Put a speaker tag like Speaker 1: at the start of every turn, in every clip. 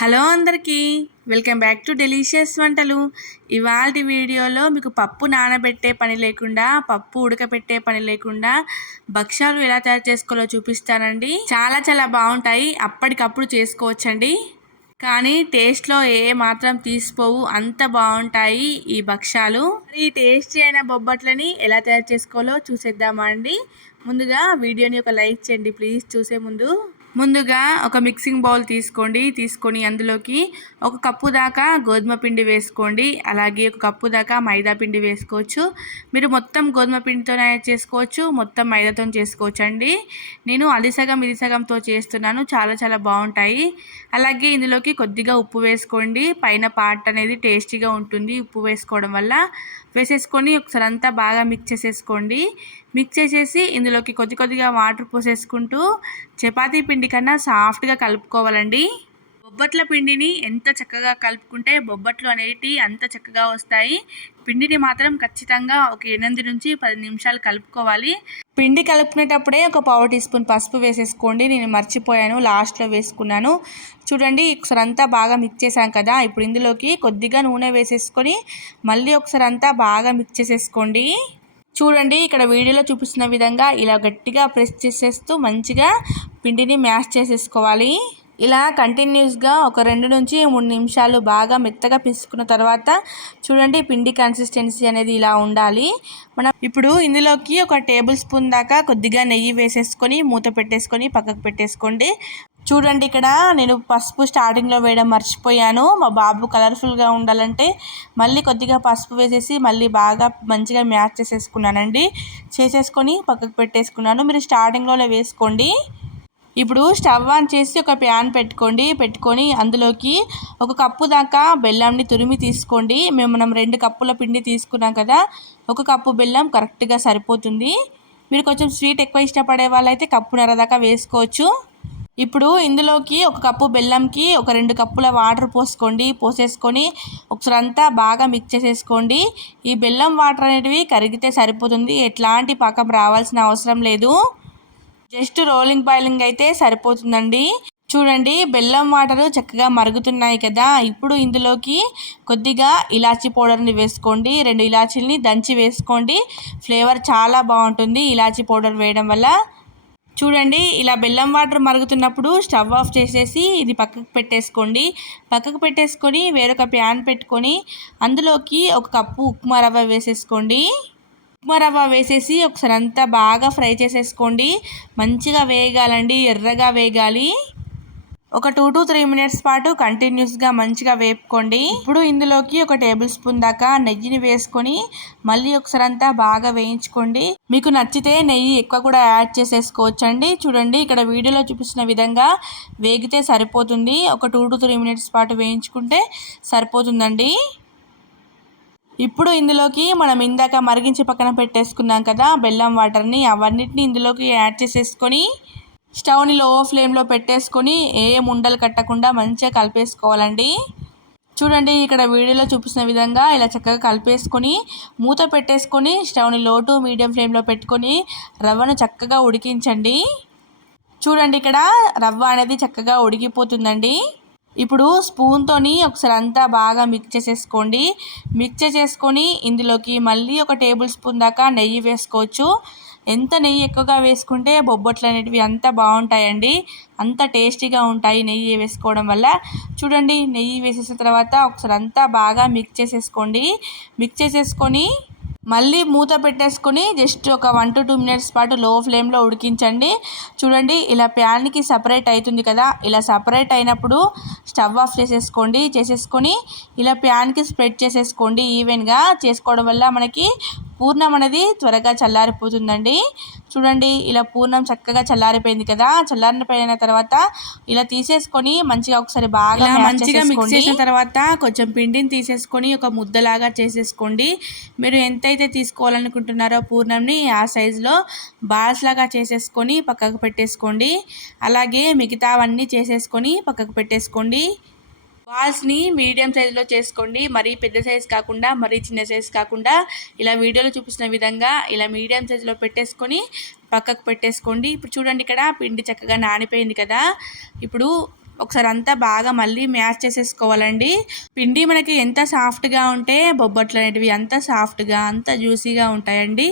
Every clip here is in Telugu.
Speaker 1: హలో అందరికీ వెల్కమ్ బ్యాక్ టు డెలీషియస్ వంటలు. ఇవాళ వీడియోలో మీకు పప్పు నానబెట్టే పని లేకుండా పప్పు ఉడకబెట్టే పని లేకుండా భక్ష్యాలు ఎలా తయారు చేసుకోవాలో చూపిస్తానండి. చాలా చాలా బాగుంటాయి అప్పటికప్పుడు చేసుకోవచ్చండి. కానీ టేస్ట్లో ఏ మాత్రం తీసిపోవు అంత బాగుంటాయి ఈ భక్ష్యాలు. ఈ టేస్టీ అయిన బొబ్బట్లని ఎలా తయారు చేసుకోవాలో చూసేద్దామా అండి. ముందుగా వీడియోని ఒక లైక్ చేయండి ప్లీజ్ చూసే ముందు. ముందుగా ఒక మిక్సింగ్ బౌల్ తీసుకోండి. తీసుకొని అందులోకి ఒక కప్పు దాకా గోధుమ పిండి వేసుకోండి. అలాగే ఒక కప్పు దాకా మైదా పిండి వేసుకోవచ్చు. మీరు మొత్తం గోధుమ పిండితో చేసుకోవచ్చు. మొత్తం మైదాతో చేసుకోవచ్చు అండి నేను అది సగం ఇది సగంతో చేస్తున్నాను. చాలా చాలా బాగుంటాయి. అలాగే ఇందులోకి కొద్దిగా ఉప్పు వేసుకోండి. పైన పార్ట్ అనేది టేస్టీగా ఉంటుంది. ఉప్పు వేసుకోవడం వల్ల వేసేసుకొని ఒకసారి అంతా బాగా మిక్స్ చేసేసుకోండి. మిక్స్ చేసేసి ఇందులోకి కొద్ది కొద్దిగా వాటర్ పోసేసుకుంటూ చపాతీ పిండి కన్నా సాఫ్ట్గా కలుపుకోవాలండి. బొబ్బట్ల పిండిని ఎంత చక్కగా కలుపుకుంటే బొబ్బట్లు అనేవి అంత చక్కగా వస్తాయి. పిండిని మాత్రం ఖచ్చితంగా ఒక ఎనిమిది నుంచి పది నిమిషాలు కలుపుకోవాలి. పిండి కలుపుకునేటప్పుడే ఒక పావు టీ స్పూన్ పసుపు వేసేసుకోండి. నేను మర్చిపోయాను లాస్ట్లో వేసుకున్నాను. చూడండి ఒకసారి అంతా బాగా మిక్స్ చేశాం కదా. ఇప్పుడు ఇందులోకి కొద్దిగా నూనె వేసేసుకొని మళ్ళీ ఒకసారి అంతా బాగా మిక్స్ చేసేసుకోండి. చూడండి ఇక్కడ వీడియోలో చూపిస్తున్న విధంగా ఇలా గట్టిగా ప్రెస్ చేసేస్తూ మంచిగా పిండిని మ్యాష్ చేసేసుకోవాలి. ఇలా కంటిన్యూస్గా ఒక రెండు నుంచి మూడు నిమిషాలు బాగా మెత్తగా పిసుకున్న తర్వాత చూడండి పిండి కన్సిస్టెన్సీ అనేది ఇలా ఉండాలి. మనం ఇప్పుడు ఇందులోకి ఒక టేబుల్ స్పూన్ దాకా కొద్దిగా నెయ్యి వేసేసుకొని మూత పెట్టేసుకొని పక్కకు పెట్టేసుకోండి. చూడండి ఇక్కడ నేను పసుపు స్టార్టింగ్లో వేయడం మర్చిపోయాను. మా బాబు కలర్ఫుల్గా ఉండాలంటే మళ్ళీ కొద్దిగా పసుపు వేసేసి మళ్ళీ బాగా మంచిగా మ్యాచ్ చేసేసుకున్నానండి. చేసేసుకొని పక్కకు పెట్టేసుకున్నాను. మీరు స్టార్టింగ్లోనే వేసుకోండి. ఇప్పుడు స్టవ్ ఆన్ చేసి ఒక ప్యాన్ పెట్టుకోండి. పెట్టుకొని అందులోకి ఒక కప్పు దాకా బెల్లంని తురిమి తీసుకోండి. మేము మనం రెండు కప్పుల పిండి తీసుకున్నాం కదా ఒక కప్పు బెల్లం కరెక్ట్గా సరిపోతుంది. మీరు కొంచెం స్వీట్ ఎక్కువ ఇష్టపడే వాళ్ళైతే కప్పున్నర దాకా వేసుకోవచ్చు. ఇప్పుడు ఇందులోకి ఒక కప్పు బెల్లంకి ఒక రెండు కప్పుల వాటర్ పోసుకోండి. పోసేసుకొని ఒకసారి అంతా బాగా మిక్స్ చేసేసుకోండి. ఈ బెల్లం వాటర్ అనేటివి కరిగితే సరిపోతుంది. ఎట్లాంటి పాకం రావాల్సిన అవసరం లేదు. జస్ట్ రోలింగ్ బాయిలింగ్ అయితే సరిపోతుందండి. చూడండి బెల్లం వాటరు చక్కగా మరుగుతున్నాయి కదా. ఇప్పుడు ఇందులోకి కొద్దిగా ఇలాచీ పౌడర్ని వేసుకోండి. రెండు ఇలాచీలని దంచి వేసుకోండి. ఫ్లేవర్ చాలా బాగుంటుంది. ఇలాచీ పౌడర్ వేయడం వల్ల చూడండి ఇలా బెల్లం వాటర్ మరుగుతున్నప్పుడు స్టవ్ ఆఫ్ చేసేసి ఇది పక్కకు పెట్టేసుకోండి. పక్కకు పెట్టేసుకొని వేరొక ప్యాన్ పెట్టుకొని అందులోకి ఒక కప్పు ఉప్మా రవ్వ వేసేసుకోండి. ఉప్మా రవ్వ వేసేసి ఒకసారి అంతా బాగా ఫ్రై చేసేసుకోండి. మంచిగా వేయగాలండి ఎర్రగా వేగాలి. ఒక టూ టు త్రీ మినిట్స్ పాటు కంటిన్యూస్గా మంచిగా వేపుకోండి. ఇప్పుడు ఇందులోకి ఒక టేబుల్ స్పూన్ దాకా నెయ్యిని వేసుకొని మళ్ళీ ఒకసారి అంతా బాగా వేయించుకోండి. మీకు నచ్చితే నెయ్యి ఎక్కువ కూడా యాడ్ చేసేసుకోవచ్చండి. చూడండి ఇక్కడ వీడియోలో చూపిస్తున్న విధంగా వేగితే సరిపోతుంది. ఒక టూ టు త్రీ మినిట్స్ పాటు వేయించుకుంటే సరిపోతుందండి. ఇప్పుడు ఇందులోకి మనం ఇందాక మరిగించి పక్కన పెట్టేసుకున్నాం కదా బెల్లం వాటర్ని అవన్నిటిని ఇందులోకి యాడ్ చేసేసుకొని స్టవ్ని లో ఫ్లేమ్లో పెట్టేసుకొని ఏ ముండలు కట్టకుండా మంచిగా కలిపేసుకోవాలండి. చూడండి ఇక్కడ వీడియోలో చూపిస్తున్న విధంగా ఇలా చక్కగా కలిపేసుకొని మూత పెట్టేసుకొని స్టవ్ని లో టు మీడియం ఫ్లేమ్లో పెట్టుకొని రవ్వను చక్కగా ఉడికించండి. చూడండి ఇక్కడ రవ్వ అనేది చక్కగా ఉడికిపోతుందండి. ఇప్పుడు స్పూన్తోని ఒకసారి అంతా బాగా మిక్స్ చేసేసుకోండి. మిక్స్ చేసుకొని ఇందులోకి మళ్ళీ ఒక టేబుల్ స్పూన్ దాకా నెయ్యి వేసుకోవచ్చు. ఎంత నెయ్యి ఎక్కువగా వేసుకుంటే బొబ్బట్లు అనేటివి అంత బాగుంటాయండి. అంత టేస్టీగా ఉంటాయి నెయ్యి వేసుకోవడం వల్ల. చూడండి నెయ్యి వేసేసిన తర్వాత ఒకసారి అంతా బాగా మిక్స్ చేసేసుకోండి. మిక్స్ చేసేసుకొని మళ్ళీ మూత పెట్టేసుకొని జస్ట్ ఒక వన్ టు టూ మినిట్స్ పాటు లో ఫ్లేమ్లో ఉడికించండి. చూడండి ఇలా ప్యాన్కి సపరేట్ అవుతుంది కదా. ఇలా సపరేట్ అయినప్పుడు స్టవ్ ఆఫ్ చేసేసుకోండి. చేసేసుకొని ఇలా ప్యాన్కి స్ప్రెడ్ చేసేసుకోండి ఈవెన్గా. చేసుకోవడం వల్ల మనకి పూర్ణం అనేది త్వరగా చల్లారిపోతుందండి. చూడండి ఇలా పూర్ణం చక్కగా చల్లారిపోయింది కదా. చల్లారిపోయిన తర్వాత ఇలా తీసేసుకొని మంచిగా ఒకసారి బాగా మంచిగా మిక్స్ చేసిన తర్వాత కొంచెం పిండిని తీసేసుకొని ఒక ముద్దలాగా చేసేసుకోండి. మీరు ఎంతైతే తీసుకోవాలనుకుంటున్నారో పూర్ణంని ఆ సైజులో బాల్స్ లాగా చేసేసుకొని పక్కకు పెట్టేసుకోండి. అలాగే మిగతావన్నీ చేసేసుకొని పక్కకు పెట్టేసుకోండి. బాల్స్ని మీడియం సైజులో చేసుకోండి. మరీ పెద్ద సైజ్ కాకుండా మరీ చిన్న సైజ్ కాకుండా ఇలా వీడియోలో చూపిస్తున్న విధంగా ఇలా మీడియం సైజులో పెట్టేసుకొని పక్కకు పెట్టేసుకోండి. ఇప్పుడు చూడండి ఇక్కడ పిండి చక్కగా నానిపోయింది కదా. ఇప్పుడు ఒకసారి అంతా బాగా మళ్ళీ మ్యాష్ చేసేసుకోవాలండి. పిండి మనకి ఎంత సాఫ్ట్గా ఉంటే బొబ్బట్లు అనేటివి అంత సాఫ్ట్గా అంత జ్యూసీగా ఉంటాయండి.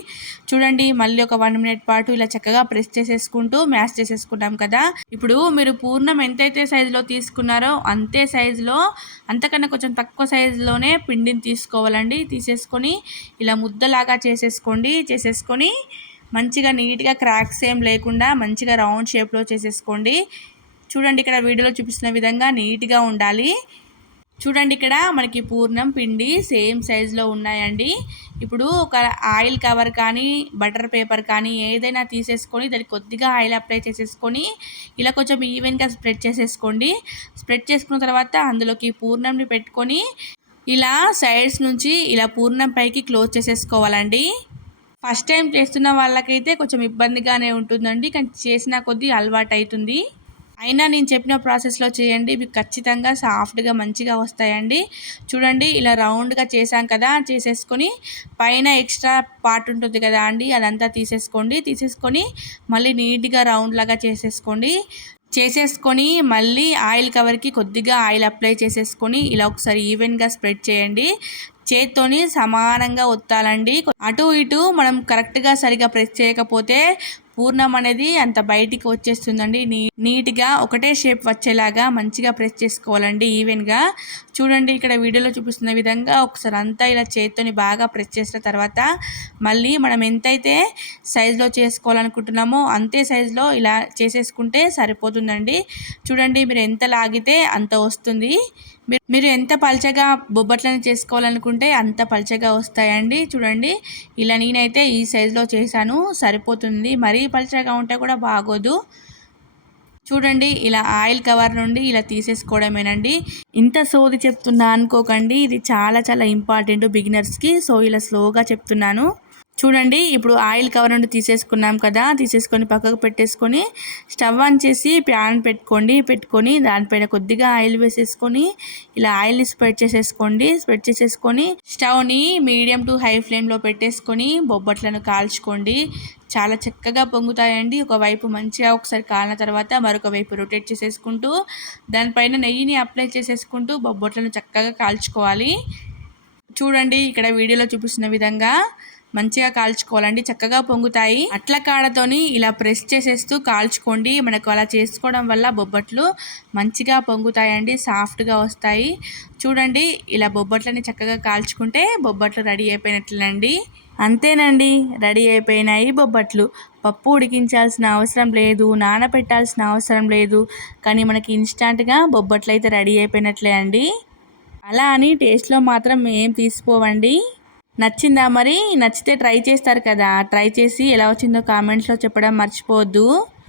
Speaker 1: చూడండి మళ్ళీ ఒక వన్ మినిట్ పాటు ఇలా చక్కగా ప్రెస్ చేసేసుకుంటూ మ్యాష్ చేసేసుకుంటాం కదా. ఇప్పుడు మీరు పూర్ణం ఎంతైతే సైజులో తీసుకున్నారో అంతే సైజులో అంతకన్నా కొంచెం తక్కువ సైజులోనే పిండిని తీసుకోవాలండి. తీసేసుకొని ఇలా ముద్దలాగా చేసేసుకోండి. చేసేసుకొని మంచిగా నీట్గా క్రాక్స్ ఏం లేకుండా మంచిగా రౌండ్ షేప్లో చేసేసుకోండి. చూడండి ఇక్కడ వీడియోలో చూపిస్తున్న విధంగా నీట్గా ఉండాలి. చూడండి ఇక్కడ మనకి పూర్ణం పిండి సేమ్ సైజులో ఉన్నాయండి. ఇప్పుడు ఒక ఆయిల్ కవర్ కానీ బటర్ పేపర్ కానీ ఏదైనా తీసేసుకొని దానికి కొద్దిగా ఆయిల్ అప్లై చేసేసుకొని ఇలా కొంచెం ఈవెన్గా స్ప్రెడ్ చేసేసుకోండి. స్ప్రెడ్ చేసుకున్న తర్వాత అందులోకి పూర్ణంని పెట్టుకొని ఇలా సైడ్స్ నుంచి ఇలా పూర్ణం పైకి క్లోజ్ చేసేసుకోవాలండి. ఫస్ట్ టైం చేస్తున్న వాళ్ళకైతే కొంచెం ఇబ్బందిగానే ఉంటుందండి. కానీ చేసిన కొద్దీ అలవాటు అవుతుంది అయినా నేను చెప్పిన ప్రాసెస్లో చేయండి. మీకు ఖచ్చితంగా సాఫ్ట్గా మంచిగా వస్తాయండి. చూడండి ఇలా రౌండ్గా చేసాం కదా చేసేసుకొని పైన ఎక్స్ట్రా పార్ట్ ఉంటుంది కదా అండి అదంతా తీసేసుకోండి. తీసేసుకొని మళ్ళీ నీట్గా రౌండ్ లాగా చేసేసుకోండి. చేసేసుకొని మళ్ళీ ఆయిల్ కవర్కి కొద్దిగా ఆయిల్ అప్లై చేసేసుకొని ఇలా ఒకసారి ఈవెన్గా స్ప్రెడ్ చేయండి. చేత్తోని సమానంగా ఒత్తాలండి. అటు ఇటు మనం కరెక్ట్గా సరిగా ప్రెస్ చేయకపోతే పూర్ణం అనేది అంత బయటికి వచ్చేస్తుందండి. నీ నీట్గా ఒకటే షేప్ వచ్చేలాగా మంచిగా ప్రెస్ చేసుకోవాలండి. ఈవెన్గా చూడండి ఇక్కడ వీడియోలో చూపిస్తున్న విధంగా ఒకసారి అంతా ఇలా చేత్తోని బాగా ప్రెస్ చేసిన తర్వాత మళ్ళీ మనం ఎంతైతే సైజులో చేసుకోవాలనుకుంటున్నామో అంతే సైజులో ఇలా చేసేసుకుంటే సరిపోతుందండి. చూడండి మీరు ఎంత లాగితే అంత వస్తుంది. మీరు ఎంత పల్చగా బొబ్బట్లను చేసుకోవాలనుకుంటే అంత పల్చగా వస్తాయండి. చూడండి ఇలా నేనైతే ఈ సైజులో చేశాను సరిపోతుంది. మరీ పల్చగా ఉంటే కూడా బాగోదు. చూడండి ఇలా ఆయిల్ కవర్ నుండి ఇలా తీసేసుకోవడమేనండి. ఇంత సోది చెప్తున్నా అనుకోకండి ఇది చాలా చాలా ఇంపార్టెంట్ బిగినర్స్కి. సో ఇలా స్లోగా చెప్తున్నాను. చూడండి ఇప్పుడు ఆయిల్ కవర్ నుండి తీసేసుకున్నాం కదా తీసేసుకొని పక్కకు పెట్టేసుకొని స్టవ్ ఆన్ చేసి ప్యాన్ పెట్టుకోండి పెట్టుకొని దానిపైన కొద్దిగా ఆయిల్ వేసేసుకొని ఇలా ఆయిల్ని స్ప్రెడ్ చేసేసుకోండి స్ప్రెడ్ చేసేసుకొని స్టవ్ని మీడియం టు హై ఫ్లేమ్లో పెట్టేసుకొని బొబ్బట్లను కాల్చుకోండి. చాలా చక్కగా పొంగుతాయండి. ఒకవైపు మంచిగా ఒకసారి కాలిన తర్వాత మరొక వైపు రొటేట్ చేసేసుకుంటూ దానిపైన నెయ్యిని అప్లై చేసేసుకుంటూ బొబ్బట్లను చక్కగా కాల్చుకోవాలి. చూడండి ఇక్కడ వీడియోలో చూపిస్తున్న విధంగా మంచిగా కాల్చుకోవాలండి. చక్కగా పొంగుతాయి. అట్ల కాడతోని ఇలా ప్రెస్ చేసేస్తూ కాల్చుకోండి. మనకు అలా చేసుకోవడం వల్ల బొబ్బట్లు మంచిగా పొంగుతాయండి. సాఫ్ట్గా వస్తాయి. చూడండి ఇలా బొబ్బట్లని చక్కగా కాల్చుకుంటే బొబ్బట్లు రెడీ అయిపోయినట్లేనండి. అంతేనండి రెడీ అయిపోయినాయి బొబ్బట్లు. పప్పు ఉడికించాల్సిన అవసరం లేదు నానబెట్టాల్సిన అవసరం లేదు. కానీ మనకి ఇన్స్టాంట్గా బొబ్బట్లు అయితే రెడీ అయిపోయినట్లే అండి. అలా అని టేస్ట్లో మాత్రం ఏం తీసుకోవండి నచ్చిందా మరి? నచ్చితే ట్రై చేస్తారు కదా. ట్రై చేసి ఎలా వచ్చిందో కామెంట్స్లో చెప్పడం మర్చిపోవద్దు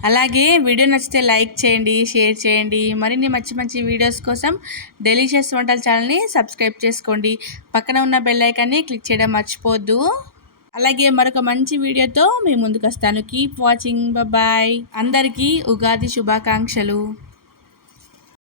Speaker 1: అలాగే వీడియో నచ్చితే లైక్ చేయండి షేర్ చేయండి. మరిన్ని మంచి మంచి వీడియోస్ కోసం డెలిషియస్ వంటల ఛానల్ని సబ్స్క్రైబ్ చేసుకోండి. పక్కన ఉన్న బెల్ ఐకాన్ని క్లిక్ చేయడం మర్చిపోవద్దు అలాగే మరొక మంచి వీడియోతో మీ ముందుకు వస్తాను కీప్ వాచింగ్ బాయ్ అందరికీ ఉగాది శుభాకాంక్షలు.